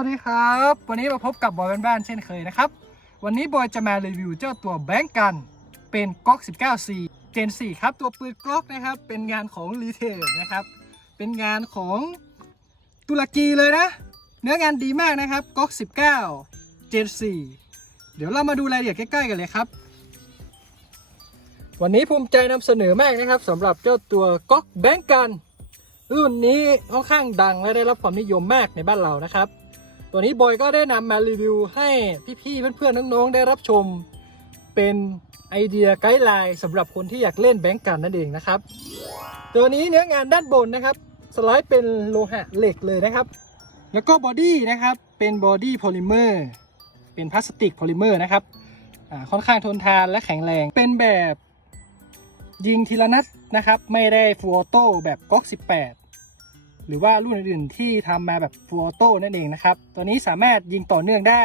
วัสดีครับ วันนี้มาพบกับบอยบ้านๆเช่นเคยนะครับ วันนี้บอยจะมารีวิวเจ้าตัวแบงก์กัน เป็นก๊อก 19C Gen 4ครับ ตัวปืนกล็อกนะครับ เป็นงานของรีเทลนะครับ เป็นงานของตุรกีเลยนะ เนื้องานดีมากนะครับก๊อก19 Gen 4เดี๋ยวเรามาดูรายละเอียดใกล้ๆกันเลยครับ วันนี้ภูมิใจนำเสนอมากนะครับสำหรับเจ้าตัวก๊อกแบงก์กันรุ่นนี้ค่อนข้างดังและได้รับความนิยมมากในบ้านเรานะครับ ตัวนี้บอยก็ได้นำมารีวิวให้พี่ๆเพื่อนๆน้องๆได้รับชม เป็นไอเดียไกด์ไลน์สำหรับคนที่อยากเล่นแบงก์กันนั่นเองนะครับ ตัวนี้เนื้องานด้านบนนะครับ สไลด์เป็นโลหะเหล็กเลยนะครับ แล้วก็บอดี้นะครับเป็นบอดี้โพลิเมอร์เป็นพลาสติกโพลิเมอร์นะครับค่อนข้างทนทานและแข็งแรงเป็นแบบยิงทีละนัดนะครับ ไม่ได้ฟูออโต้แบบก๊อก18 หรือว่ารุ่นอื่นๆที่ทำมาแบบฟูออโต้นั่นเองนะครับ ตัวนี้สามารถยิงต่อเนื่องได้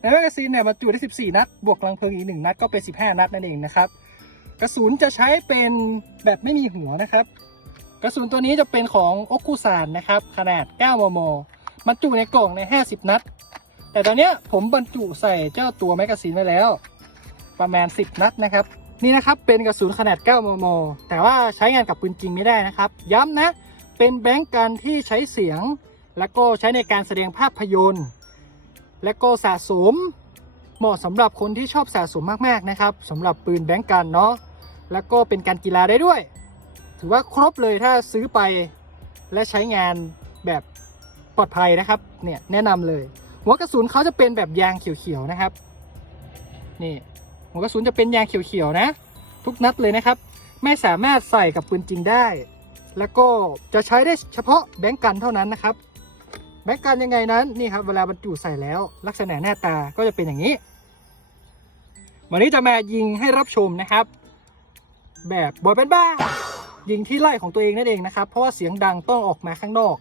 ในแมกกาซีนเนี่ยบรรจุได้ 14 นัด บวกกลังเพลิงอีก 1 นัดก็เป็น 15 นัดนั่นเองนะครับ กระสุนจะใช้เป็นแบบไม่มีหัวนะครับ กระสุนตัวนี้จะเป็นของโอคุซานนะครับ ขนาด 9 มม บรรจุในกล่องใน 50 นัด แต่ตอนนี้ผมบรรจุใส่เจ้าตัวแมกกาซีนไว้แล้ว ประมาณ 10 นัดนะครับนี่นะครับเป็นกระสุนขนาด 9 มม แต่ว่าใช้งานกับปืนจริงไม่ได้นะครับ ย้ำนะ เป็นแบงก์กันที่ใช้เสียง และก็ใช้ในการแสดงภาพยนตร์ และก็สะสมเหมาะสำหรับคนที่ชอบสะสมมากๆนะครับสำหรับปืนแบงก์กันเนาะแล้วก็เป็นการกีฬาได้ด้วย ถือว่าครบเลยถ้าซื้อไปและใช้งานแบบปลอดภัยนะครับเนี่ยแนะนำเลย หัวกระสุนเขาจะเป็นแบบยางเขียวๆนะครับนี่หัวกระสุนจะเป็นยางเขียวๆนะ ทุกนัดเลยนะครับ ไม่สามารถใส่กับปืนจริงได้ แล้วก็จะใช้ได้เฉพาะแบงก์กันเท่านั้นนะครับ แบงก์กันยังไงนั้นนี่ครับเวลาบรรจุใส่แล้วลักษณะหน้าตาก็จะเป็นอย่างนี้ วันนี้จะมายิงให้รับชมนะครับ แบบบอยเป็นบ้ายิงที่ไล่ของตัวเองนั่นเองนะครับ เพราะว่าเสียงดังต้องออกมาข้างนอก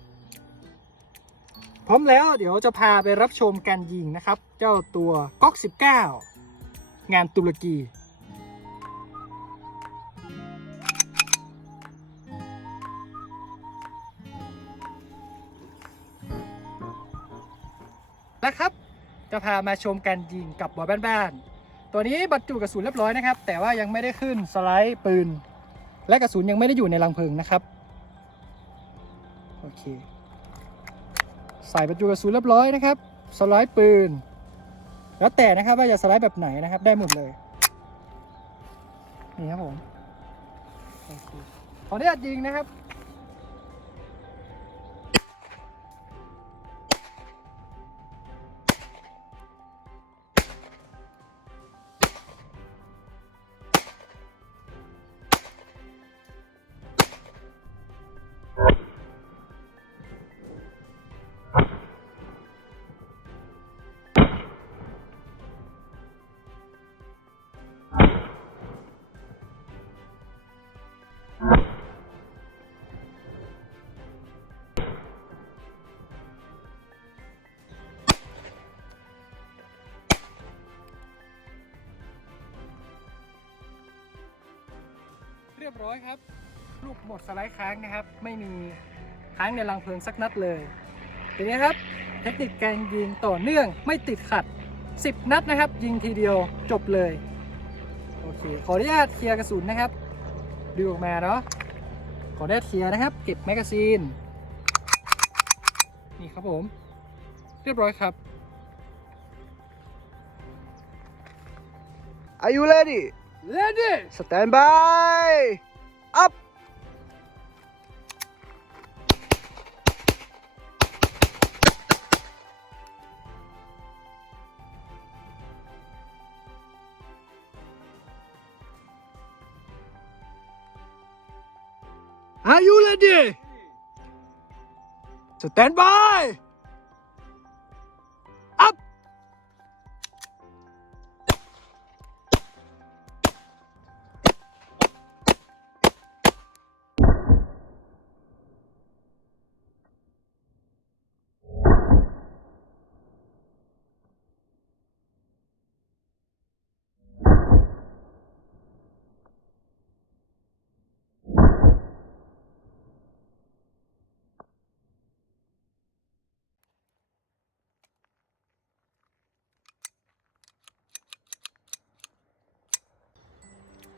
พร้อมแล้วเดี๋ยวจะพาไปรับชมการยิงนะครับ เจ้าตัวก๊อก19 งานตุรกี นะครับ จะพามาชมการยิงกับบอลบ้านๆตัวนี้บรรจุกระสุนเรียบร้อยนะครับ แต่ว่ายังไม่ได้ขึ้นสไลด์ปืน และกระสุนยังไม่ได้อยู่ในรังเพลิงนะครับโอเค ใส่บรรจุกระสุนเรียบร้อยนะครับ สไลด์ปืน แล้วแต่นะครับว่าจะสไลด์แบบไหนนะครับ ได้หมดเลยนี่ครับผมขออนุญาตยิงนะครับ รียบร้อยครับ ลูกหมดสไลด์ค้างนะครับ ไม่มีค้างในรังเพลิงสักนัดเลยทีนี้ครับ เทคนิคการยิงต่อเนื่องไม่ติดขัด 10 นัดนะครับ ยิงทีเดียวจบเลยโอเคขออนุญาตเคลียร์กระสุนนะครับดูออกมาเนาะขออนุญาตเคลียร์นะครับ เก็บแมกกาซีนนี่ครับผม เรียบร้อยครับ Are you ready? Ready Stand by. Up. Are you ready Stand by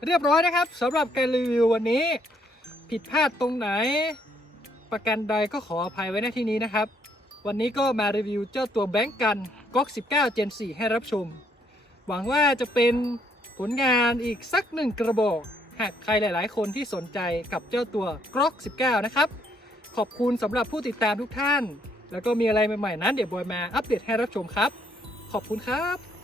เรียบร้อยนะครับสำหรับการรีวิววันนี้ ผิดพลาดตรงไหน ประกันใดก็ขออภัยไว้ในที่นี้นะครับ วันนี้ก็มารีวิวเจ้าตัวแบงก์กันก๊อก 19 Gen 4 ให้รับชม หวังว่าจะเป็นผลงานอีกสักหนึ่งกระบอก หากใครหลายๆ คนที่สนใจกับเจ้าตัวกล็อก 19 นะครับ ขอบคุณสำหรับผู้ติดตามทุกท่าน แล้วก็มีอะไรใหม่ๆนั้นเดี๋ยวบอยมาอัปเดตให้รับชมครับ ขอบคุณครับ